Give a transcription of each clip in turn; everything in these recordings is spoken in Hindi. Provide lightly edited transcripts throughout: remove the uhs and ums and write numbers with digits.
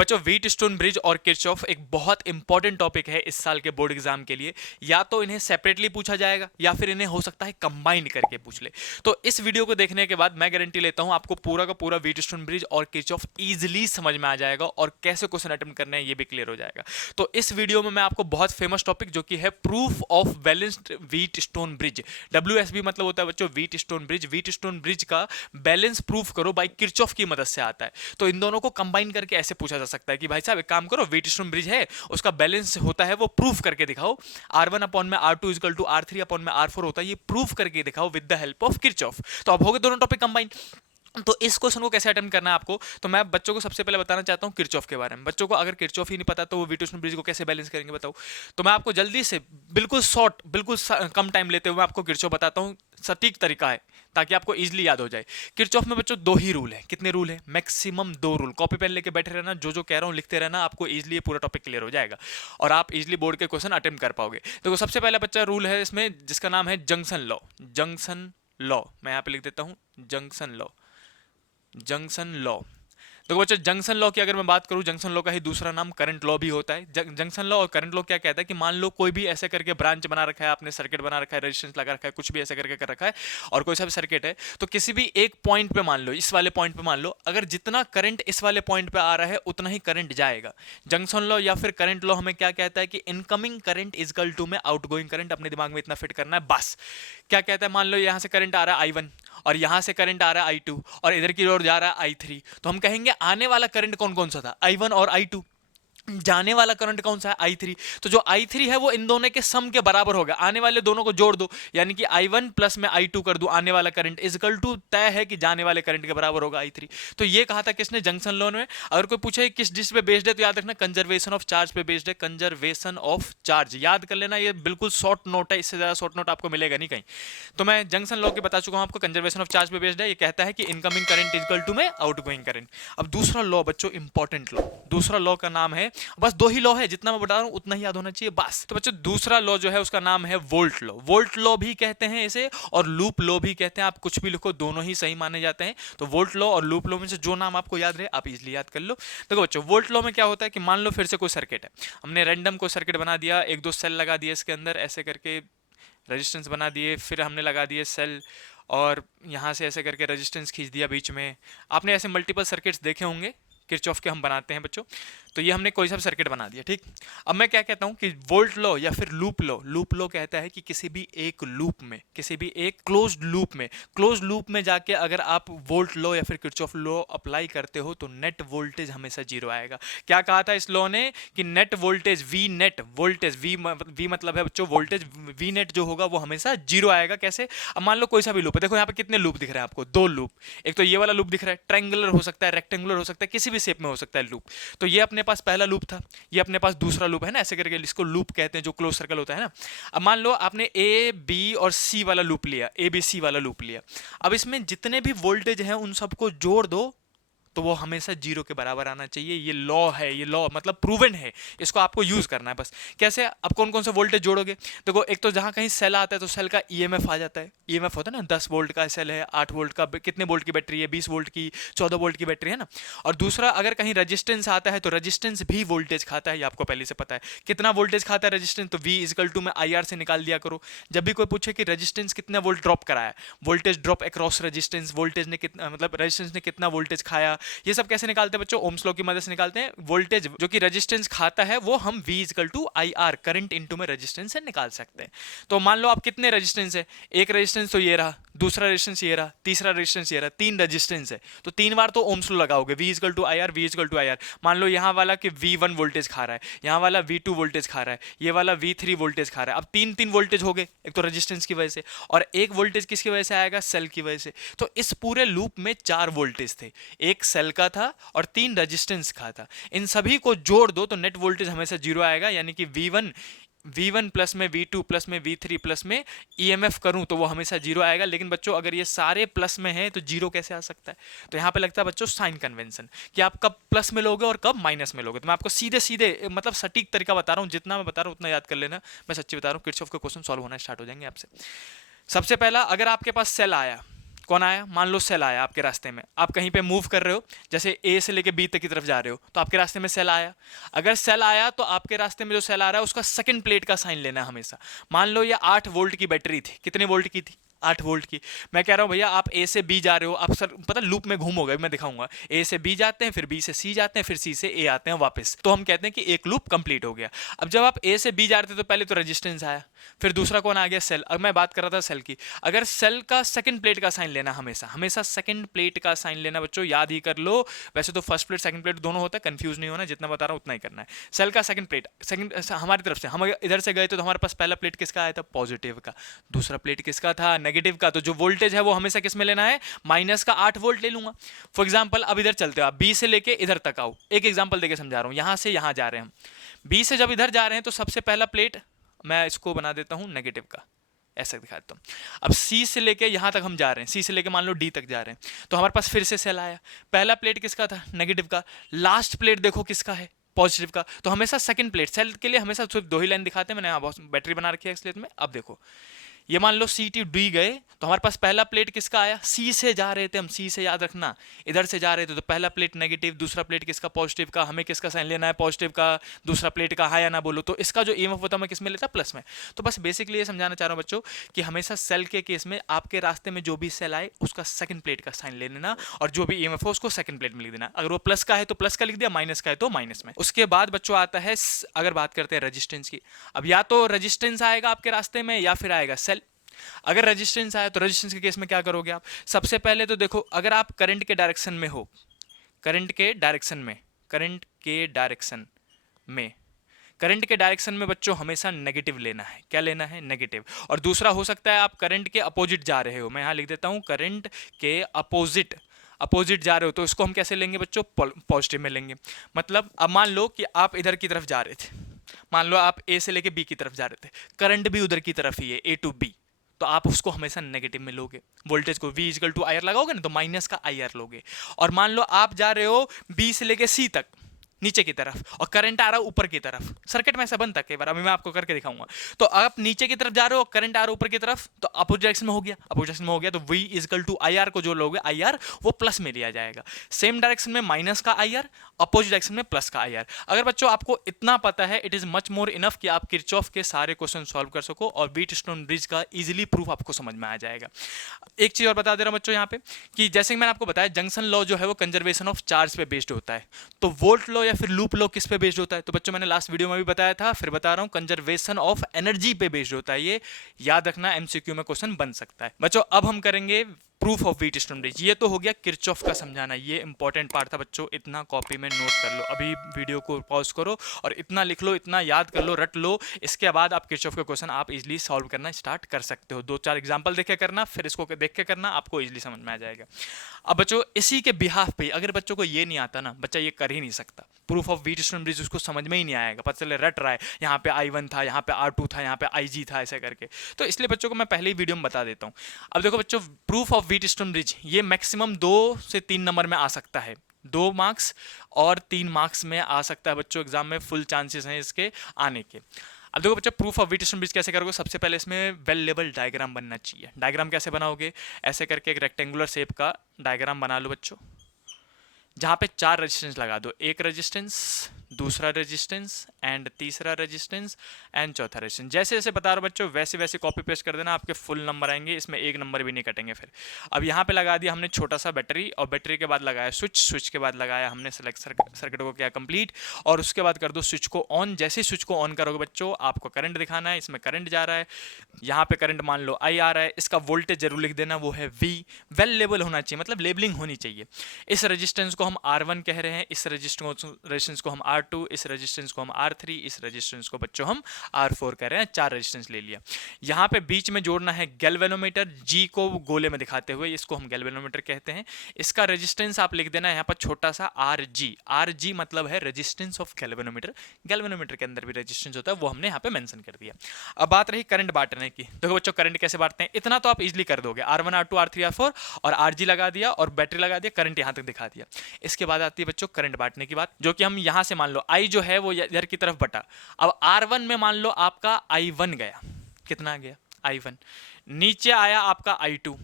बच्चों, व्हीट स्टोन ब्रिज और किरचॉफ एक बहुत इंपॉर्टेंट टॉपिक है इस साल के बोर्ड एग्जाम के लिए। या तो इन्हें सेपरेटली पूछा जाएगा या फिर इन्हें हो सकता है कंबाइन करके पूछ ले। तो इस वीडियो को देखने के बाद मैं गारंटी लेता हूं आपको पूरा का पूरा व्हीट स्टोन ब्रिज और किरचॉफ इजीली समझ में आ जाएगा और कैसे क्वेश्चन अटेम्प्ट करने हैं ये भी क्लियर हो जाएगा। तो इस वीडियो में मैं आपको बहुत फेमस टॉपिक जो कि है proof of balanced wheat stone bridge, WSB मतलब होता है बच्चों wheat stone bridge. Wheat stone bridge का बैलेंस प्रूफ करो बाई किरचॉफ की मदद से आता है। तो इन दोनों को कंबाइन करके ऐसे पूछा जा सकता है कि भाई साहब एक काम करो, व्हीट स्टोन ब्रिज है उसका बैलेंस होता है वो प्रूफ करके दिखाओ। R1 अपॉन में R2 equal to R3 upon में R4 होता है, ये प्रूफ करके दिखाओ with the help of Kirchhoff. तो अब हो गए दोनों टॉपिक कंबाइन। तो इस क्वेश्चन को कैसे अटेम्प्ट करना है आपको, तो मैं बच्चों को सबसे पहले बताना चाहता हूं किरचॉफ के बारे में। बच्चों को अगर किरचॉफ ही नहीं पता तो वो व्हीट स्टोन ब्रिज को कैसे बैलेंस करेंगे बताओ। तो मैं आपको जल्दी से बिल्कुल शॉर्ट, बिल्कुल कम टाइम लेते हुए आपको किरचॉफ बताता हूं। सटीक तरीका है ताकि आपको इजीली याद हो जाए। किरचॉफ में बच्चों दो ही रूल है। कितने रूल है? मैक्सिमम दो रूल। कॉपी पेन लेके बैठे रहना, जो कह रहा हूं लिखते रहना, आपको इजीली पूरा टॉपिक क्लियर हो जाएगा और आप इजीली बोर्ड के क्वेश्चन अटेम्प्ट कर पाओगे। देखो सबसे पहला बच्चा रूल है इसमें जिसका नाम है जंक्शन लॉ। जंक्शन लॉ मैं यहां पे लिख देता हूं, जंक्शन लॉ। Junction law. देखो बच्चों, जंक्शन लॉ की अगर मैं बात करूं, जंक्शन लॉ का ही दूसरा नाम करंट लॉ भी होता है। जंक्शन लॉ और करंट लॉ क्या कहता है कि मान लो कोई भी ऐसे करके ब्रांच बना रखा है, आपने सर्किट बना रखा है, रेजिस्टेंस लगा रखा है, कुछ भी ऐसे करके कर रखा है और कोई सा भी सर्किट है, तो किसी भी एक पॉइंट पे मान लो, इस वाले पॉइंट पे मान लो, अगर जितना करंट इस वाले पॉइंट पे आ रहा है उतना ही करंट जाएगा। जंक्शन लॉ या फिर करंट लॉ हमें क्या कहता है कि इनकमिंग करंट इजकल टू में आउटगोइंग करंट। अपने दिमाग में इतना फिट करना है बस। क्या कहता है, मान लो यहां से करंट आ रहा है I1 और यहां से करंट आ रहा है I2 और इधर की ओर जा रहा है I3, तो हम कहेंगे आने वाला करंट कौन कौन सा था? I1 और I2। जाने वाला करंट कौन सा है? I3। तो जो I3 है वो इन दोनों के सम के बराबर होगा। आने वाले दोनों को जोड़ दो, यानी कि I1 प्लस में I2 कर दो, आने वाला करंट इजकल टू तय है कि जाने वाले करंट के बराबर होगा I3। तो ये कहा था किसने? जंक्शन लॉ में। अगर कोई पूछे किस जिस पे बेस्ड है तो याद रखना कंजर्वेशन ऑफ चार्ज पे बेस्ड है। कंजर्वेशन ऑफ चार्ज याद कर लेना, ये बिल्कुल शॉर्ट नोट है, इससे ज्यादा शॉर्ट नोट आपको मिलेगा नहीं कहीं। तो मैं जंक्शन लॉ के बता चुका हूं आपको, कंजर्वेशन ऑफ चार्ज पे बेस्ड है। ये कहता है कि इनकमिंग करंट इजकल टू में आउटगोइंग करंट। अब दूसरा लॉ बच्चों इंपॉर्टेंट लॉ, दूसरा लॉ का नाम है, बस दो ही लॉ है, जितना मैं बता रहा हूं उतना ही याद होना चाहिए बस। तो बच्चों दूसरा लॉ जो है उसका नाम है वोल्ट लॉ। वोल्ट लॉ भी कहते हैं इसे और लूप लॉ भी कहते हैं, आप कुछ भी लिखो दोनों ही सही माने जाते हैं। तो वोल्ट लॉ और लूप लॉ में से जो नाम आपको याद रहे आप इजीली याद कर लो। देखो बच्चों, वोल्ट लॉ में क्या होता है कि मान लो फिर से कोई सर्किट है, हमने रैंडम कोई सर्किट बना दिया, एक दो सेल लगा दिए इसके अंदर ऐसे करके, रेजिस्टेंस बना दिए, फिर हमने लगा दिए सेल और यहां से ऐसे करके रेजिस्टेंस खींच दिया बीच में। आपने ऐसे मल्टीपल सर्किट्स देखे होंगे, किरचॉफ के हम बनाते हैं बच्चों। तो ये हमने कोई सा सर्किट बना दिया, ठीक। अब मैं क्या कहता हूं कि वोल्ट लॉ या फिर लूप लॉ, लूप लॉ कहता है कि किसी भी एक लूप में, किसी भी एक क्लोज्ड लूप में जाके अगर आप वोल्ट लॉ या फिर किरचॉफ लॉ अप्लाई करते हो तो नेट वोल्टेज हमेशा जीरो आएगा। क्या कहा था इस लॉ ने कि net voltage V net voltage V मतलब है बच्चों वोल्टेज, वी नेट जो होगा वो हमेशा जीरो आएगा। कैसे? अब मान लो कोई सा भी लूप है, देखो यहाँ पे कितने लूप दिख रहे हैं आपको? दो लूप। एक तो ये वाला लूप दिख रहा है, ट्रायंगुलर हो सकता है, रेक्टेंगुलर हो सकता है, किसी भी शेप में हो सकता है लूप। तो ये अपने पास पहला लूप था, ये अपने पास दूसरा लूप है ना, ऐसे करके इसको लूप कहते हैं जो क्लोज सर्कल होता है ना। अब मान लो आपने ए बी और सी वाला लूप लिया, ए बी सी वाला लूप लिया। अब इसमें जितने भी वोल्टेज हैं उन सबको जोड़ दो तो वो हमेशा जीरो के बराबर आना चाहिए। ये लॉ है, ये लॉ मतलब प्रूवन है, इसको आपको यूज करना है बस। कैसे? अब कौन कौन सा वोल्टेज जोड़ोगे? देखो एक तो जहां कहीं सेल आता है तो सेल का ईएमएफ आ जाता है। ईएमएफ होता है ना, 10 वोल्ट का सेल है, 8 वोल्ट का, कितने वोल्ट की बैटरी है? 20 वोल्ट की, 14 वोल्ट की बैटरी है ना। और दूसरा अगर कहीं रेजिस्टेंस आता है तो रेजिस्टेंस भी वोल्टेज खाता है, ये आपको पहले से पता है। कितना वोल्टेज खाता है रेजिस्टेंस? तो V इजकल टू में IR से निकाल दिया करो। जब भी कोई पूछे कि रेजिस्टेंस कितना वोल्ट ड्रॉप कराया, voltage drop across resistance, voltage ने कितना मतलब रेजिस्टेंस ने कितना वोल्टेज खाया, ये सब कैसे निकालते हैं बच्चों? ओम्स लॉ की मदद से निकालते हैं। वोल्टेज जो कि रेजिस्टेंस खाता है वो हम V equal to IR current into में रेजिस्टेंस से निकाल सकते हैं। तो मान लो आप कितने रेजिस्टेंस है, एक रेजिस्टेंस तो ये रहा, दूसरा रेजिस्टेंस ये रहा, तीसरा रेजिस्टेंस ये रहा, 3 रेजिस्टेंस है। तो 3 बार तो ओम्स लॉ लगाओगे, V equal to IR, V equal to IR। मान लो यहाँ वाला कि V1 वोल्टेज खा रहा है, यहाँ वाला V2 वोल्टेज खा रहा है, ये वाला V3 वोल्टेज खा रहा है। अब 3 वोल्टेज हो गए, एक तो रेजिस्टेंस की वजह से और एक वोल्टेज किसकी वजह से आएगा? सेल की वजह से। तो इस पूरे लूप में 4 वोल्टेज थे, एक सेल का था और 3 रेजिस्टेंस का था। इन सभी को जोड़ दो तो नेट वोल्टेज हमेशा जीरो आएगा, यानी कि V1 प्लस में V2 प्लस में V3 प्लस में EMF करूं तो वो हमेशा जीरो आएगा। लेकिन बच्चों अगर ये सारे प्लस में है तो जीरो कैसे आ सकता है? तो यहां पे लगता है बच्चों साइन कन्वेंशन, कि आप कब प्लस में लोगे और कब माइनस में लोगे। तो मैं आपको सीधे सीधे मतलब सटीक तरीका बता रहा हूं, जितना मैं बता रहा हूं उतना याद कर लेना। मैं सच्ची बता रहा हूं, किरचॉफ के क्वेश्चन सॉल्व होना स्टार्ट हो जाएंगे आपसे। सबसे पहला, अगर आपके पास सेल आया, कौन आया, मान लो सेल आया आपके रास्ते में, आप कहीं पे मूव कर रहे हो, जैसे ए से लेके बी तक की तरफ जा रहे हो, तो आपके रास्ते में सेल आया। अगर सेल आया तो आपके रास्ते में जो सेल आ रहा है उसका सेकंड प्लेट का साइन लेना है हमेशा। मान लो ये 8 वोल्ट की बैटरी थी, कितने वोल्ट की थी, 8 वोल्ट की। मैं कह रहा हूँ भैया आप ए से बी जा रहे हो, आप सर पता लूप में घूमोगे, मैं दिखाऊंगा। ए से बी जाते हैं, फिर बी से सी जाते हैं, फिर सी से ए आते हैं वापस, तो हम कहते हैं कि एक लूप कंप्लीट हो गया। अब जब आप ए से बी जा रहे थे तो पहले तो रेजिस्टेंस आया, फिर दूसरा कौन आ गया, सेल। अब मैं बात कर रहा था सेल की। अगर सेल का सेकंड प्लेट का साइन लेना, हमेशा हमेशा सेकंड प्लेट का साइन लेना बच्चों, याद ही कर लो। वैसे तो फर्स्ट प्लेट सेकंड प्लेट दोनों होता है, कंफ्यूज नहीं होना, जितना बता रहा हूँ उतना ही करना है। सेल का सेकंड प्लेट, सेकंड हमारी तरफ से, हम इधर से गए तो हमारे पास पहला प्लेट किसका आया था, पॉजिटिव का, दूसरा प्लेट किसका था, नेगेटिव का। तो जो वोल्टेज है वो हमेशा किस में लेना है, माइनस का 8 वोल्ट ले लूंगा। फॉर एग्जांपल अब इधर चलते हो आप, बी से लेके इधर तक आओ, एक एग्जांपल देके समझा रहा हूं, यहां से यहां जा रहे हैं हम, बी से जब इधर जा रहे हैं तो सबसे पहला प्लेट मैं इसको बना देता हूं नेगेटिव का, ऐसा दिखाता हूं। अब सी से लेके यहां तक हम जा रहे हैं, सी से लेके मान लो डी तक जा रहे हैं, तो हमारे पास फिर से सेल आया, पहला प्लेट किसका था, नेगेटिव का, लास्ट प्लेट देखो किसका है, पॉजिटिव का। तो हमेशा सेकंड प्लेट, सेल के लिए हमेशा सिर्फ 2 ही लाइन दिखाते हैं, मैंने यहाँ बहुत बैटरी बना रखी है इसलिए में। अब देखो ये मान लो सी टी डी गए, तो हमारे पास पहला प्लेट किसका आया, सी से जा रहे थे हम, सी से याद रखना, इधर से जा रहे थे तो पहला प्लेट नेगेटिव, दूसरा प्लेट किसका, पॉजिटिव का। हमें किसका साइन लेना है, पॉजिटिव का। दूसरा प्लेट का, हाँ या ना बोलो, तो इसका जो ईएमएफ होता है मैं किस में लेता, प्लस में। तो बस बेसिकली ये समझाना चाह रहा हूँ बच्चों कि हमेशा सेल के केस में आपके रास्ते में जो भी सेल आए उसका सेकंड प्लेट का साइन ले लेना, और जो भी ईएमएफ हो उसको सेकंड प्लेट में लिख देना। अगर वो प्लस का है तो प्लस का लिख दिया, माइनस का है तो माइनस में। उसके बाद बच्चों आता है, अगर बात करते हैं रेजिस्टेंस की, अब या तो रेजिस्टेंस आएगा आपके रास्ते में या फिर आएगा सेल। अगर रेजिस्टेंस आया तो रेजिस्टेंस के केस में क्या करोगे आप, सबसे पहले तो देखो, अगर आप करंट के डायरेक्शन में हो, करंट के डायरेक्शन में, करंट के डायरेक्शन में, करंट के डायरेक्शन में बच्चों हमेशा नेगेटिव लेना है। क्या लेना है, नेगेटिव। और दूसरा हो सकता है आप करंट के अपोजिट जा रहे हो, मैं यहां लिख देता हूं करंट के अपोजिट, अपोजिट जा रहे हो तो इसको हम कैसे लेंगे बच्चों, पॉजिटिव में लेंगे। मतलब अब मान लो कि आप इधर की तरफ जा रहे थे, मान लो आप ए से लेके बी की तरफ जा रहे थे, करंट भी उधर की तरफ ही है, ए टू बी, तो आप उसको हमेशा नेगेटिव में लोगे। वोल्टेज को V इक्वल टू IR लगाओगे ना, तो माइनस का IR लोगे। और मान लो आप जा रहे हो B से लेके C तक, नीचे की तरफ, और करंट आ रहा है ऊपर की तरफ, सर्किट में ऐसा बनता है कई बार, अभी मैं आपको करके दिखाऊंगा। तो आप नीचे की तरफ जा रहे हो, करंट आ रहा है ऊपर की तरफ, तो अपोजिट डायरेक्शन में हो गया, अपोजिट डायरेक्शन में हो गया, तो V इक्वल टू IR को जो लोगे, IR वो प्लस में लिया जाएगा। सेम डायरेक्शन में माइनस का IR, अपोजिट डायरेक्शन में प्लस का IR। अगर बच्चों आपको इतना पता है, it is much more enough कि आप किरचॉफ के सारे क्वेश्चन सॉल्व कर सको, और व्हीटस्टोन ब्रिज का इजीली प्रूफ आपको समझ में आ जाएगा। एक चीज और बता दे रहा हूं बच्चों यहाँ पे, कि जैसे मैंने आपको बताया जंक्शन लॉ जो है वो कंजर्वेशन ऑफ चार्ज पे बेस्ड होता है, तो वोल्ट लॉ या फिर लूप लॉ किस पे बेस्ड होता है, तो बच्चों मैंने लास्ट वीडियो में भी बताया था, फिर बता रहा हूं, कंजर्वेशन ऑफ एनर्जी पे बेस्ड होता है। ये याद रखना, एमसीक्यू में क्वेश्चन बन सकता है बच्चों। अब हम करेंगे प्रूफ ऑफ व्हीटस्टोन ब्रिज। ये तो हो गया किरचॉफ का समझाना, ये इंपॉर्टेंट पार्ट था बच्चों, इतना कॉपी में नोट कर लो, अभी वीडियो को पॉज करो और इतना लिख लो, इतना याद कर लो, रट लो। इसके बाद आप किरचॉफ के क्वेश्चन आप इजीली सॉल्व करना स्टार्ट कर सकते हो। 2-4 एग्जांपल देख के करना, फिर इसको देख के करना, आपको इजीली समझ में आ जाएगा। अब बच्चों इसी के बिहाफ पे, अगर बच्चों को ये नहीं आता ना, बच्चा ये कर ही नहीं सकता। प्रूफ ऑफ व्हीटस्टोन ब्रिज उसको समझ में ही नहीं आएगा, पता चले रट रहा है, यहाँ पे I1 था, यहाँ पे R2 था, यहाँ पे IG था, ऐसे करके। तो इसलिए बच्चों को मैं पहले ही वीडियो में बता देता हूँ। अब देखो बच्चों, प्रूफ ऑफ व्हीटस्टोन ब्रिज ये मैक्सिमम 2 से 3 नंबर में आ सकता है, 2 मार्क्स और 3 मार्क्स में आ सकता है बच्चों, एग्जाम में फुल चांसेस हैं इसके आने के। अब देखो बच्चों, प्रूफ ऑफ व्हीटस्टोन ब्रिज कैसे करोगे, सबसे पहले इसमें वेल लेवल डायग्राम बनना चाहिए। डायग्राम कैसे बनाओगे, ऐसे करके एक रेक्टेंगुलर शेप का डायग्राम बना लो बच्चों, जहाँ पे 4 रेजिस्टेंस लगा दो, एक रेजिस्टेंस, दूसरा रेजिस्टेंस एंड तीसरा रेजिस्टेंस एंड चौथा रेजिस्टेंस। जैसे जैसे बता रहा हूं बच्चों, वैसे वैसे कॉपी पेस्ट कर देना, आपके फुल नंबर आएंगे, इसमें एक नंबर भी नहीं कटेंगे फिर। अब यहाँ पे लगा दिया हमने छोटा सा बैटरी, और बैटरी के बाद लगाया स्विच, स्विच के बाद लगाया हमने सेलेक्ट सर्किट को किया कंप्लीट, और उसके बाद कर दो स्विच को ऑन। जैसे स्विच को ऑन करोगे बच्चों, आपको करंट दिखाना है, इसमें करंट जा रहा है, यहाँ पे करंट मान लो I आ रहा है, इसका वोल्टेज जरूर लिख देना, वो है V। वेल लेबल होना चाहिए, मतलब लेबलिंग होनी चाहिए। इस रेजिस्टेंस को हम R1 कह रहे हैं, इस रेजिस्टेंस को हम R2, इस रेजिस्टेंस को हम R3, इस रेजिस्टेंस को बच्चों हम R4 कह रहे हैं। 4 रेजिस्टेंस ले लिया। यहाँ पे बीच में जोड़ना है गैल्वेनोमीटर, G को गोले में दिखाते हुए, इसको हम गैल्वेनोमीटर कहते हैं। इसका रेजिस्टेंस आप लिख देना है यहाँ पर छोटा सा RG। RG मतलब है रेजिस्टेंस ऑफ गैल्वेनोमीटर। गैल्वेनोमीटर के अंदर भी रेजिस्टेंस होता है, वो हमने यहाँ पे मेंशन कर दिया। अब बात रही करंट बांटने की। देखो बच्चों, करंट कैसे बांटते हैं, इतना तो आप इजीली कर दोगे, R1 R2 R3 R4 और RG लगा दिया और बैटरी लगा दिया, करंट यहाँ तक दिखा दिया। इसके बाद आती है बच्चों करंट बांटने की बात, जो कि हम यहाँ से मान लो I जो है वो इधर की तरफ बटा। अब R1 में मान लो आपका I1 गया, कितना गया I1, नीचे आया आपका I2,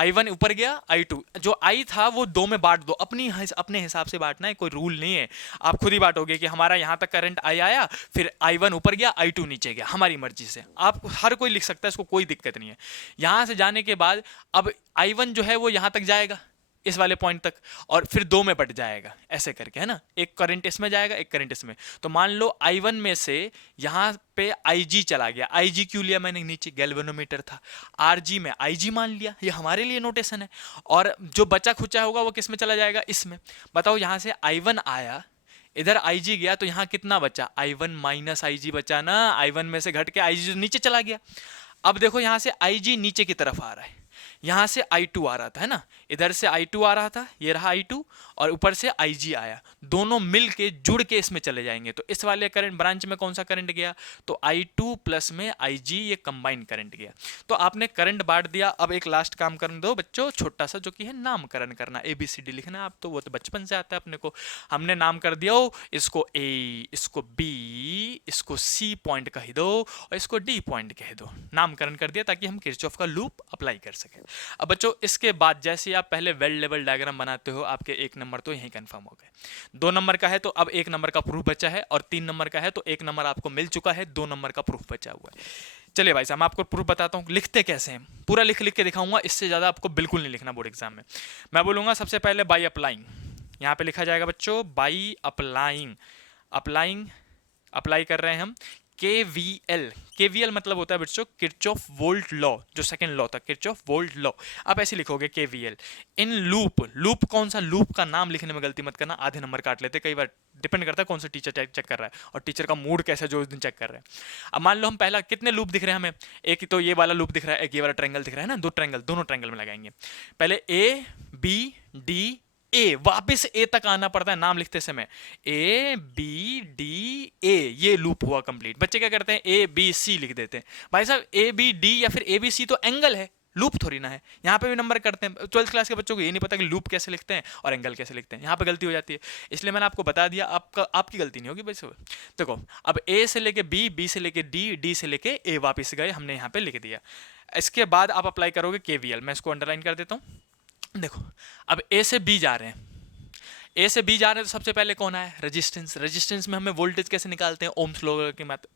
I1 ऊपर गया, I2 जो I था वो 2 में बांट दो, अपने हिसाब से बांटना है, कोई रूल नहीं है, आप खुद ही बांटोगे कि हमारा यहाँ तक करंट I आया, फिर I1 ऊपर गया, I2 नीचे गया, हमारी मर्जी से। आप हर कोई लिख सकता है, इसको कोई दिक्कत नहीं है। यहाँ से जाने के बाद अब I1 जो है वो यहाँ तक जाएगा, इस वाले पॉइंट तक, और फिर 2 में बट जाएगा, ऐसे करके, है ना। एक करंट इसमें जाएगा, एक करंट इसमें। तो मान लो I1 में से यहाँ पे IG चला गया। IG क्यों लिया मैंने, नीचे गैल्वेनोमीटर था। RG में IG मान लिया, ये हमारे लिए नोटेशन है। और जो बचा खुचा होगा वो किस में चला जाएगा, इसमें। बताओ, यहाँ से I1 आया, इधर IG गया, तो यहाँ कितना बचा, I1 माइनस IG बचा ना। I1 में से घट के IG जो नीचे चला गया। अब देखो, यहाँ से IG नीचे की तरफ आ रहा है, यहाँ से I2 आ रहा था, है ना। इधर से I2 आ रहा था, ये रहा I2, और ऊपर से IG आया, दोनों मिल के जुड़ के इसमें चले जाएंगे। तो इस वाले करंट ब्रांच में कौन सा करंट गया, तो I2 प्लस में IG, ये कंबाइंड करंट गया। तो आपने करंट बांट दिया। अब एक लास्ट काम करने दो बच्चों, छोटा सा, जो कि है नामकरण करना, ABCD लिखना। आप तो वो तो बचपन से आता है अपने को। हमने नाम कर दिया हो, इसको A, इसको B, इसको C पॉइंट कह दो, और इसको D पॉइंट कह दो। नामकरण कर दिया ताकि हम किरचॉफ का लूप अप्लाई कर सकें। अब बच्चों, इसके बाद जैसे आप पहले वेल लेवल डायग्राम बनाते हो, आपके 1 नंबर तो यहीं कंफर्म हो गए। 2 नंबर का है तो अब 1 नंबर का प्रूफ बचा है, और 3 नंबर का है तो 1 नंबर आपको मिल चुका है, 2 नंबर का प्रूफ बचा हुआ है। चलिए भाई साहब, मैं आपको प्रूफ बताता हूँ, लिखते कैसे हैं, पूरा लिख लिख के दिखाऊंगा। इससे ज़्यादा आपको बिल्कुल नहीं लिखना बोर्ड एग्जाम में। मैं बोलूँगा सबसे पहले बाई अप्लाइंग, यहाँ पे लिखा जाएगा बच्चों बाई अप्लाइंग। अप्लाई कर रहे हैं हम KVL मतलब होता है बच्चों किरचॉफ वोल्ट लॉ, जो सेकंड लॉ था, किरचॉफ वोल्ट लॉ। आप ऐसे लिखोगे KVL इन लूप कौन सा, लूप का नाम लिखने में गलती मत करना, आधे नंबर काट लेते कई बार, डिपेंड करता है कौन सा टीचर चेक कर रहा है और टीचर का मूड कैसा जो उस दिन चेक कर रहे हैं। अब मान लो हम पहला कितने लूप दिख रहे हैं हमें, एक तो ये वाला लूप दिख रहा है, एक ये वाला ट्रायंगल दिख रहा है ना, दोनों ट्रायंगल में लगाएंगे। पहले A B D A, वापस A तक आना पड़ता है नाम लिखते समय, ABDA, ये लूप हुआ कंप्लीट। बच्चे क्या करते हैं, ABC लिख देते हैं। भाई साहब ABD या फिर ABC तो एंगल है, लूप थोड़ी ना है। यहाँ पे भी नंबर करते हैं, 12th क्लास के बच्चों को ये नहीं पता कि लूप कैसे लिखते हैं और एंगल कैसे लिखते हैं, यहाँ पे गलती हो जाती है। इसलिए मैंने आपको बता दिया, आपकी गलती नहीं होगी भाई साहब। देखो, अब A से लेके B से लेके D से लेके A वापस गए, हमने यहाँ पे लिख दिया। इसके बाद आप अप्लाई करोगे KVL, मैं इसको अंडरलाइन कर देता हूँ। देखो, अब A से B जा रहे हैं, A से B जा रहे हैं, तो सबसे पहले कौन है, रेजिस्टेंस में हमें वोल्टेज कैसे निकालते हैं,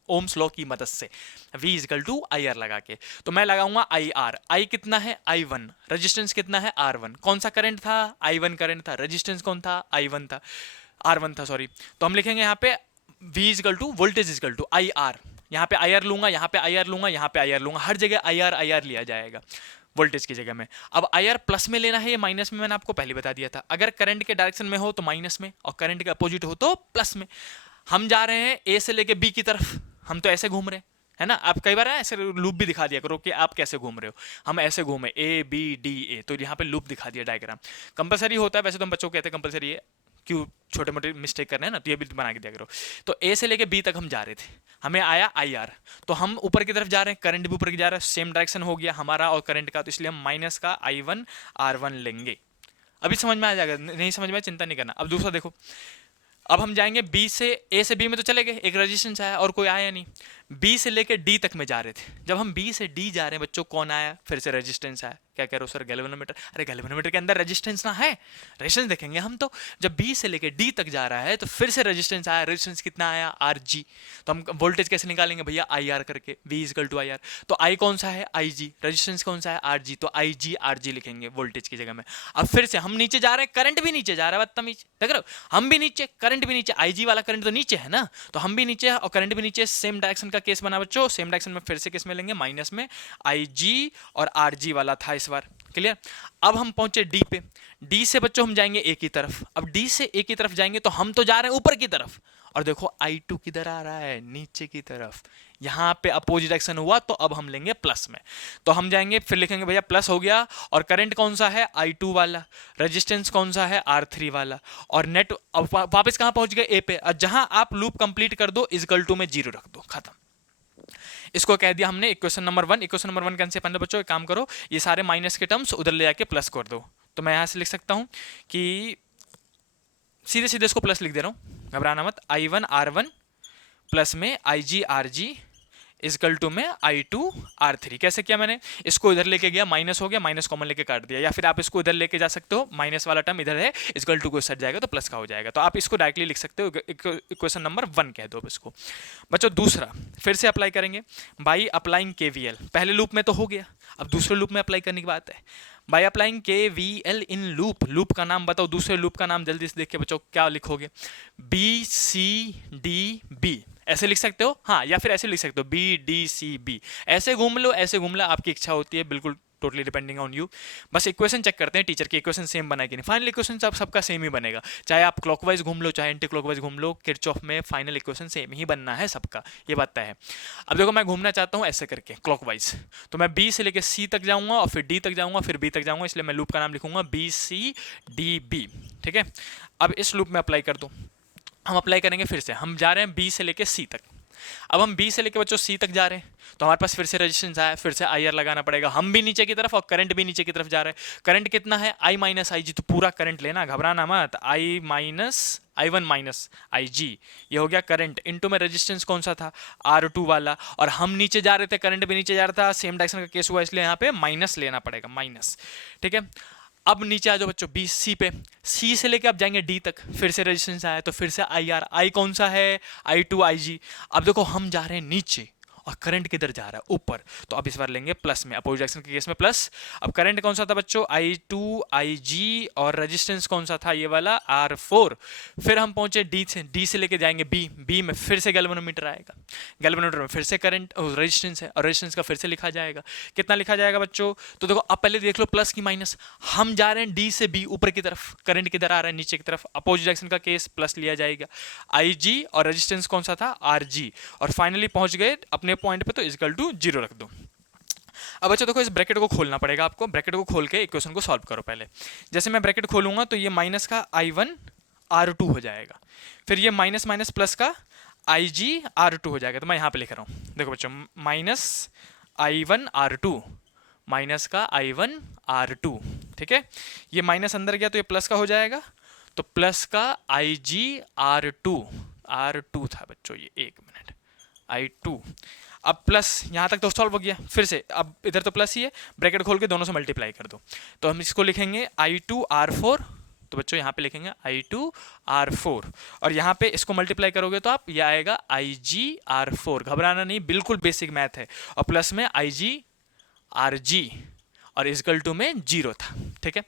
ओम्स लॉ की मदद से, V = IR लगा के। तो मैं लगाऊंगा IR, I कितना है, I1, रेजिस्टेंस कितना है, R1। कौन सा करंट था, I1 करंट था, रेजिस्टेंस कौन था, I1 था, R1 था, सॉरी। तो हम लिखेंगे यहाँ पे V = वोल्टेज = IR, यहाँ पे IR लूंगा, यहाँ पे IR लूंगा, यहाँ पे IR लूंगा, हर जगह IR लिया जाएगा वोल्टेज की जगह में। अब IR प्लस में लेना है या माइनस में, मैंने आपको पहले बता दिया था। अगर करंट के डायरेक्शन में हो तो माइनस में, और करंट के अपोजिट हो तो प्लस में। हम जा रहे हैं A से लेके B की तरफ, हम तो ऐसे घूम रहे हैं, है ना। आप कई बार ऐसे लूप भी दिखा दिया करो कि आप कैसे घूम रहे हो। हम ऐसे घूमे ABDA, तो यहाँ पे लूप दिखा दिया डायग्राम। कंपलसरी होता है, वैसे तो हम बच्चों को कहते हैं कंपलसरी है, क्यों छोटे मोटे मिस्टेक करने हैं ना, तो ये भी बना के दिया करो। तो A से लेके B तक हम जा रहे थे, हमें आया IR, तो हम ऊपर की तरफ जा रहे हैं, करंट भी ऊपर की जा रहा है, सेम डायरेक्शन हो गया हमारा और करंट का, तो इसलिए हम माइनस का I1 R1 लेंगे। अभी समझ में आ जाएगा, नहीं समझ में चिंता नहीं करना। अब दूसरा देखो, अब हम जाएंगे A से B में तो चले गए, एक रेजिस्टेंस आया और कोई आया नहीं। B से लेके D तक में जा रहे थे, जब हम B से D जा रहे हैं बच्चों, कौन आया, फिर से रेजिस्टेंस आया। क्या कह रहे हो सर, गैल्वेनोमीटर। अरे गैल्वेनोमीटर के अंदर रेजिस्टेंस ना है, रेजिस्टेंस देखेंगे हम तो। जब B से लेके D तक जा रहा है तो फिर से रेजिस्टेंस आया, रेजिस्टेंस कितना आया, RG। तो हम वोल्टेज कैसे निकालेंगे भैया, IR करके, V = IR। तो I कौन सा है, IG, रेजिस्टेंस कौन सा है, RG, तो IG RG लिखेंगे वोल्टेज की जगह में। अब फिर से हम नीचे जा रहे हैं, करंट भी नीचे जा रहा है, बदतमीज देख रहे हो, हम भी नीचे, करंट भी नीचे, IG वाला करंट तो नीचे है ना, तो हम भी नीचे और करंट भी नीचे, सेम डायरेक्शन का केस बना बच्चों। सेम डायरेक्शन में फिर से किस में लेंगे, माइनस में, IG और RG वाला था इस बार, क्लियर। अब हम पहुंचे D पे, D से बच्चों हम जाएंगे A की तरफ। अब D से A की तरफ जाएंगे तो हम तो जा रहे हैं ऊपर की तरफ, और देखो I2 किधर आ रहा है, नीचे की तरफ। यहाँ पे अपोजिट डायरेक्शन हुआ, तो अब हम लेंगे प्लस में। तो हम जाएंगे, फिर लिखेंगे भैया प्लस हो गया, और करंट कौन सा है, I2 वाला, रेजिस्टेंस कौन सा है, R3 वाला, और नेट अब वापस कहाँ पहुंच गए, A पे। और जहां आप लूप कंप्लीट कर दो, = में 0 रख दो, खत्म। इसको कह दिया हमने इक्वेशन नंबर 1। इक्वेशन नंबर 1 कैसे पहले बच्चों, एक काम करो, ये सारे माइनस के टर्म्स उधर ले जाके प्लस कर दो। तो मैं यहां से लिख सकता हूं कि सीधे सीधे इसको प्लस लिख दे रहा हूं, घबराना मत। I1 R1 प्लस में IG RG इजकल टू में I2R3। कैसे किया मैंने, इसको इधर लेके गया, माइनस हो गया, माइनस कॉमन लेके काट दिया, या फिर आप इसको इधर लेके जा सकते हो, माइनस वाला टर्म इधर है, इजकल टू को सट जाएगा तो प्लस का हो जाएगा। तो आप इसको डायरेक्टली लिख सकते हो, इक्वेशन नंबर 1 कह दो अब इसको। बच्चों दूसरा फिर से अप्लाई करेंगे बाई अप्लाइंग KVL। पहले लूप में तो हो गया, अब दूसरे लूप में अप्लाई करने की बात है। By applying KVL in loop, loop का नाम बताओ, दूसरे लूप का नाम जल्दी से देख के बच्चों क्या लिखोगे, BCDB ऐसे लिख सकते हो, हाँ, या फिर ऐसे लिख सकते हो BDCB। ऐसे घूम लो, ऐसे घूम लो, आपकी इच्छा होती है, बिल्कुल टोटली डिपेंडिंग ऑन यू। बस इक्वेशन चेक करते हैं टीचर की इक्वेशन सेम बना कि नहीं। फाइनल इक्वेशन सबका सेम ही बनेगा, चाहे आप क्लॉकवाइज घूम लो चाहे एंटी क्लॉकवाइज घूम लो, किरचॉफ में फाइनल इक्वेशन सेम ही बनना है सबका, ये बात तय है। अब देखो मैं घूमना चाहता हूँ ऐसे करके क्लॉकवाइज, तो मैं B से लेकर C तक जाऊंगा और फिर D तक जाऊंगा, फिर B तक जाऊंगा, इसलिए मैं लूप का नाम लिखूंगा BCDB। ठीक है, अब इस लूप में अप्लाई कर दो। हम अप्लाई करेंगे फिर से, हम जा रहे हैं B से लेकर C तक। अब हम B से लेके बच्चों C तक जा रहे हैं, तो हमारे पास फिर से रेजिस्टेंस आया, फिर से IR लगाना पड़ेगा, हम भी नीचे की तरफ और करंट भी नीचे की तरफ जा रहे हैं। करंट कितना है, I माइनस IG, तो पूरा करंट लेना, घबराना मत। I1 माइनस IG, ये हो गया करंट, इनटू में रेजिस्टेंस कौन सा था, R2 वाला, और हम नीचे जा रहे थे, करंट भी नीचे जा रहा था, सेम डायरेक्शन का केस हुआ, इसलिए यहाँ पे माइनस लेना पड़ेगा, माइनस। ठीक है, अब नीचे आ जाओ बच्चों C पे, C से लेके आप जाएंगे D तक, फिर से रेजिस्टेंस आया, तो फिर से IR, I कौन सा है, I2 IG। अब देखो हम जा रहे हैं नीचे और करंट किधर जा रहा है, ऊपर, तो अब इस बार लेंगे प्लस में, अपोजिट डायरेक्शन के केस में प्लस। अब करंट कौन सा था बच्चों, I2 IG, और रेजिस्टेंस कौन सा था, ये वाला R4। फिर हम पहुंचे D से लेके जाएंगे B में फिर से गैल्वेनोमीटर आएगा, गैल्वेनोमीटर में फिर से करंट रेजिस्टेंस है, और रेजिस्टेंस का फिर से लिखा जाएगा, कितना लिखा जाएगा बच्चों, तो देखो अब पहले देख लो प्लस की माइनस। हम जा रहे हैं D से B ऊपर की तरफ, करंट किधर आ रहा है, नीचे की तरफ, अपोजिट डायरेक्शन का केस प्लस लिया जाएगा, IG और रेजिस्टेंस कौन सा था, RG, और फाइनली पहुंच गए अपने पॉइंट पे, तो इक्वल टू 0 रख दो। अब बच्चों देखो इस ब्रैकेट को खोलना पड़ेगा आपको, ब्रैकेट को खोल के इक्वेशन को सॉल्व करो पहले। जैसे मैं ब्रैकेट खोलूंगा तो ये माइनस का I1 R2 हो जाएगा, फिर ये माइनस माइनस प्लस का IG R2 हो जाएगा। तो मैं यहाँ पे लिख रहा हूँ, देखो बच्चों, माइनस I1 R2 माइनस का I1 R2। ठीक है, ये माइनस अंदर गया तो ये प्लस का हो जाएगा, तो प्लस का IG R2 था बच्चों, ये एक मिनट, I2। अब प्लस यहाँ तक तो सॉल्व हो गया, फिर से अब इधर तो प्लस ही है, ब्रैकेट खोल के दोनों से मल्टीप्लाई कर दो, तो हम इसको लिखेंगे I2 R4, तो बच्चों यहाँ पे लिखेंगे I2 R4, और यहाँ पे इसको मल्टीप्लाई करोगे तो आप ये आएगा IG R4, घबराना नहीं, बिल्कुल बेसिक मैथ है, और प्लस में IG RG, और इक्वल टू में 0 था। ठीक है,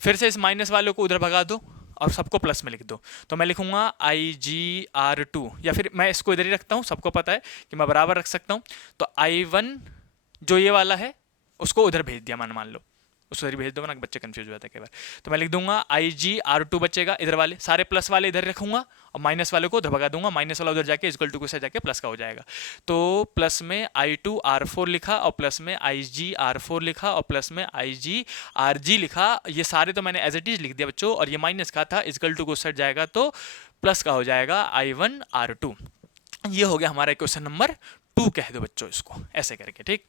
फिर से इस माइनस वाले को उधर भगा दो और सबको प्लस में लिख दो, तो मैं लिखूंगा IGR2, या फिर मैं इसको इधर ही रखता हूँ, सबको पता है कि मैं बराबर रख सकता हूँ, तो I1 जो ये वाला है उसको उधर भेज दिया, मान लो उसको इधर भेज दो, ना बच्चे कंफ्यूज हो जाते हैं कई बार, तो मैं लिख दूंगा IGR2 बचेगा, इधर वाले सारे प्लस वाले इधर रखूंगा और माइनस वाले को उधर भगा दूंगा, माइनस वाला उधर जाके इक्वल टू के साथ जाके प्लस का हो जाएगा। तो प्लस में I2 R4 लिखा, और प्लस में IG R4 लिखा, और प्लस में IG RG लिखा, ये सारे तो मैंने एज इट इज लिख दिया बच्चों, और ये माइनस का था, इक्वल टू को सेट जाएगा तो प्लस का हो जाएगा I1 R2। ये हो गया हमारा क्वेश्चन नंबर 2 कह दो बच्चों इसको, ऐसे करके। ठीक,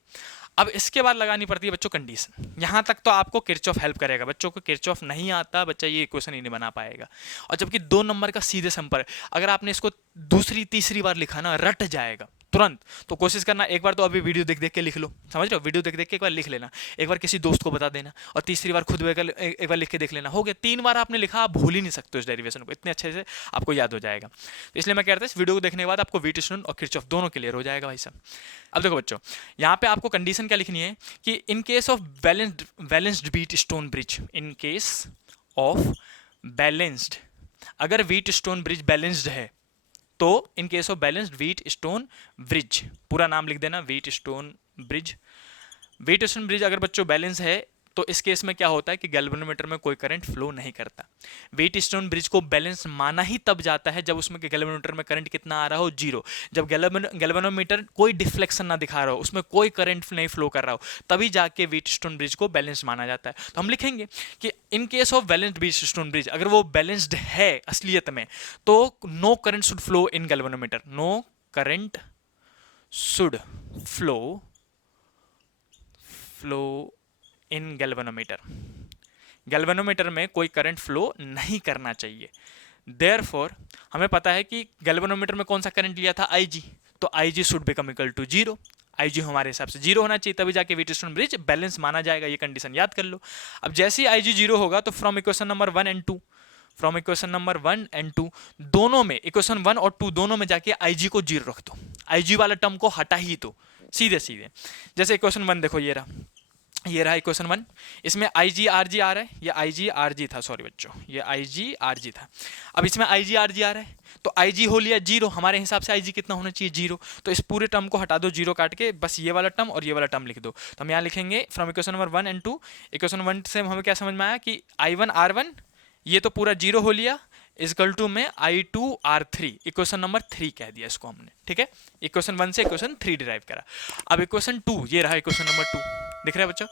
अब इसके बाद लगानी पड़ती है बच्चों कंडीशन। यहाँ तक तो आपको किरचॉफ हेल्प करेगा, बच्चों को किरचॉफ नहीं आता बच्चा ये इक्वेशन ही नहीं बना पाएगा, और जबकि 2 नंबर का सीधे संपर्क, अगर आपने इसको दूसरी तीसरी बार लिखा ना, रट जाएगा तुरंत। तो कोशिश करना, एक बार तो अभी वीडियो देख देख के लिख लो, समझ रहे हो, वीडियो देख देख के एक बार लिख लेना, एक बार किसी दोस्त को बता देना, और तीसरी बार खुद एक बार लिख के देख लेना, हो गया 3 बार आपने लिखा, आप भूल ही नहीं सकते उस डेरिवेशन को, इतने अच्छे से आपको याद हो जाएगा। इसलिए मैं कहता हूँ इस वीडियो को देखने के बाद आपको वीटस्टोन और किरचॉफ दोनों क्लियर हो जाएगा भाई साहब। अब देखो बच्चों, यहाँ पे आपको कंडीशन क्या लिखनी है कि in case of balanced Wheatstone bridge, in case of balanced, अगर व्हीटस्टोन ब्रिज बैलेंस्ड है, तो इन case of balanced Wheatstone bridge, पूरा नाम लिख देना, व्हीटस्टोन ब्रिज। व्हीटस्टोन ब्रिज अगर बच्चों बैलेंस है, तो इस केस में क्या होता है कि गैल्वेनोमीटर में कोई करंट फ्लो नहीं करता। व्हीटस्टोन ब्रिज को बैलेंस माना ही तब जाता है जब उसमें गैल्वेनोमीटर में करंट कितना आ रहा हो, 0। जब गैल्वेनोमीटर कोई डिफ्लेक्शन ना दिखा रहा हो, उसमें कोई करंट नहीं फ्लो कर रहा हो, तभी जाके व्हीटस्टोन ब्रिज को बैलेंस माना जाता है। तो हम लिखेंगे कि in case of balanced Wheatstone bridge, अगर वो बैलेंस्ड है असलियत में, तो no current should flow in galvanometer, no current should flow in galvanometer, galvanometer में कोई करंट फ्लो नहीं करना चाहिए। देयरफॉर हमें पता है कि गैल्वेनोमीटर में कौन सा करंट लिया था, IG, तो आई जी शुड बिकम इक्वल टू 0। आई जी हमारे हिसाब से 0 होना चाहिए, तभी जाके व्हीटस्टोन ब्रिज बैलेंस माना जाएगा। ये कंडीशन याद कर लो। अब जैसे ही आई जी 0 होगा तो from equation number 1 and 2, from equation number 1 and 2 दोनों में, इक्वेशन 1 और 2 दोनों में जाके आई जी को 0 रख दो। आई जी वाला टर्म को हटा ही दो सीधे सीधे। जैसे इक्वेशन 1 देखो, ये रहा इक्वेशन 1। इसमें आई जी आर जी आ रहा है, ये आई जी आर जी था, सॉरी बच्चों, ये आई जी आर जी था। अब इसमें आई जी आर जी आ रहा है, तो आई जी हो लिया 0। हमारे हिसाब से आई जी कितना होना चाहिए? 0। तो इस पूरे टर्म को हटा दो, 0 काट के बस ये वाला टर्म और ये वाला टर्म लिख दो। तो हम यहाँ लिखेंगे from equation number 1 and 2। Equation 1 से हमें क्या समझ में आया कि I1 R1 ये तो पूरा 0 हो लिया, इजकल टू में I2 R3, इक्वेशन नंबर 3 कह दिया इसको हमने, ठीक है। इक्वेशन 1 से इक्वेशन 3 डिराइव करा। अब इक्वेशन 2, ये रहा इक्वेशन नंबर 2, दिख रहा है बच्चों।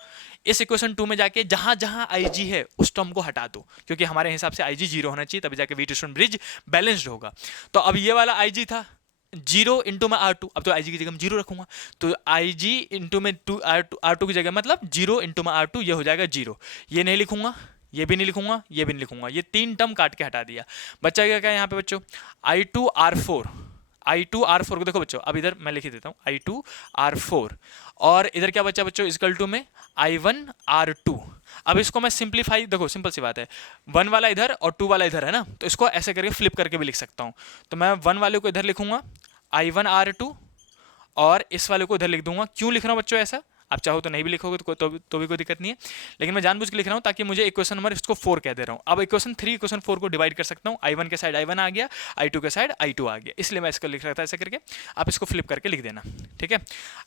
इस इक्वेशन 2 में जाके जहां जहां IG है उस टर्म को हटा दो, क्योंकि हमारे हिसाब से IG 0 होना चाहिए, तभी जाके व्हीटस्टोन ब्रिज बैलेंस्ड होगा। तो अब ये वाला IG था 0 इंटू में R2, अब तो IG की जगह मैं 0 रखूंगा, तो IG इंटू में R2 की जगह मतलब 0 इंटू में R2, ये हो जाएगा 0। ये नहीं लिखूंगा, ये भी नहीं लिखूंगा, ये भी नहीं लिखूंगा, ये 3 टर्म काट के हटा दिया। बच्चा क्या यहाँ पे बच्चों? I2 R4 को देखो बच्चों, अब इधर मैं लिख ही देता हूँ I2 R4, और इधर क्या बच्चा बच्चों? इजकल टू में I1 R2। अब इसको मैं सिंप्लीफाई, देखो सिंपल सी बात है, 1 वाला इधर और 2 वाला इधर है ना, तो इसको ऐसे करके फ्लिप करके भी लिख सकता हूँ। तो मैं 1 वाले को इधर लिखूंगा I1 R2, और इस वाले को इधर लिख दूंगा। क्यों लिख रहा हूँ बच्चों ऐसा? आप चाहो तो नहीं भी लिखोगे तो भी कोई दिक्कत नहीं है, लेकिन मैं जानबूझ के लिख रहा हूँ ताकि मुझे इक्वेशन नंबर इसको 4 कह दे रहा हूँ। अब इक्वेशन 3 इक्वेशन 4 को डिवाइड कर सकता हूँ, I1 के साइड I1 आ गया, I2 के साइड I2 आ गया, इसलिए मैं इसको लिख रहा था ऐसे करके। आप इसको फ्लिप करके लिख देना, ठीक है।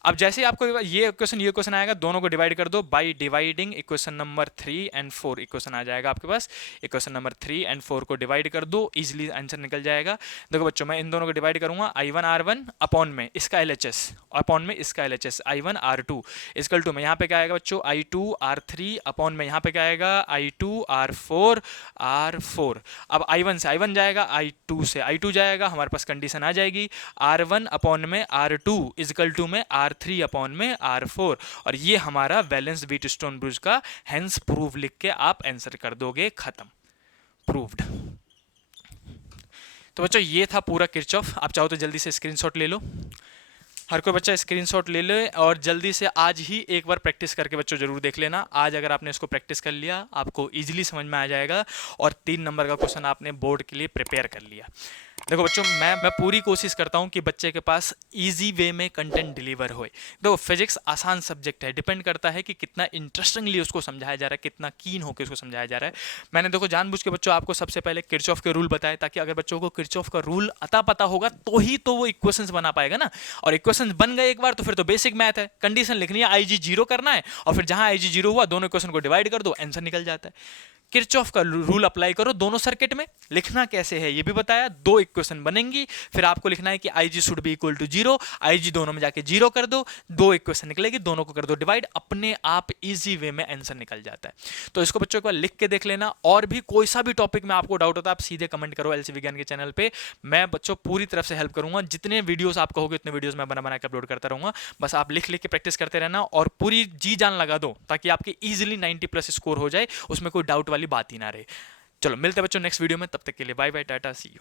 अब जैसे ही आपको ये इक्वेशन आएगा, दोनों को डिवाइड कर दो by dividing equation number 3 and 4। Equation आ जाएगा आपके पास, इक्वेशन नंबर 3 एंड 4 को डिवाइड कर दो, इजिली आंसर निकल जाएगा। देखो बच्चों, मैं इन दोनों को डिवाइड करूंगा, I1 R1 अपॉन में इसका LHS, अपॉन में इसका LHS I1 R2 is equal to में यहाँ पे क्या आएगा बच्चों? I2 R3 अपॉन में यहाँ पे क्या आएगा? I2 R4। अब I1 से I1 जाएगा, I2 से I2 जाएगा, हमारे पास कंडीशन आ जाएगी R1 अपॉन में R2 इजकल टू में R3 अपॉन में R4, और ये हमारा बैलेंस व्हीटस्टोन ब्रिज का हेंस प्रूव लिख के आप आंसर कर दोगे, खत्म, प्रूव्ड। तो बच्चों ये था पूरा किरचॉफ। आप चाहो तो जल्दी से स्क्रीनशॉट ले लो, हर कोई बच्चा स्क्रीनशॉट ले ले, और जल्दी से आज ही एक बार प्रैक्टिस करके बच्चों जरूर देख लेना। आज अगर आपने इसको प्रैक्टिस कर लिया, आपको इजीली समझ में आ जाएगा, और 3 नंबर का क्वेश्चन आपने बोर्ड के लिए प्रिपेयर कर लिया। देखो बच्चों, मैं पूरी कोशिश करता हूँ कि बच्चे के पास इजी वे में कंटेंट डिलीवर होए। देखो फिजिक्स आसान सब्जेक्ट है, डिपेंड करता है कि कितना इंटरेस्टिंगली उसको समझाया जा रहा है, कितना कीन होकर उसको समझाया जा रहा है। मैंने देखो जानबूझ के बच्चों आपको सबसे पहले किरचॉफ के रूल बताए, ताकि अगर बच्चों को किरचॉफ का रूल पता होगा तो ही तो वो इक्वेशंस बना पाएगा ना। और इक्वेशंस बन गए एक बार तो फिर तो बेसिक मैथ है, कंडीशन लिखनी है, IG 0 करना है, और फिर जहां IG 0 हुआ दोनों इक्वेशन को डिवाइड कर दो, आंसर निकल जाता है। किरचॉफ का रूल अप्लाई करो दोनों सर्किट में। लिखना कैसे है ये भी बताया, 2 इक्वेशन बनेंगी, फिर आपको लिखना है कि IG should be equal to 0, IG दोनों में जाके 0 कर दो, 2 इक्वेशन निकलेगी, दोनों को कर दो डिवाइड, अपने आप इजी वे में आंसर निकल जाता है। तो इसको बच्चों को लिख के देख लेना, और भी कोई सा भी टॉपिक में आपको डाउट होता है आप सीधे कमेंट करो LC विज्ञान के चैनल पे, मैं बच्चों पूरी तरफ से हेल्प करूंगा। जितने वीडियोस आप कहोगे उतने वीडियोस मैं बना के अपलोड करता रहूंगा। बस आप लिख के प्रैक्टिस करते रहना, और पूरी जी जान लगा दो, ताकि आपके इजीली 90+ स्कोर हो जाए, उसमें कोई डाउट वाली बात ही ना रहे। चलो मिलते हैं बच्चों नेक्स्ट वीडियो में, तब तक के लिए bye bye, tata, see you.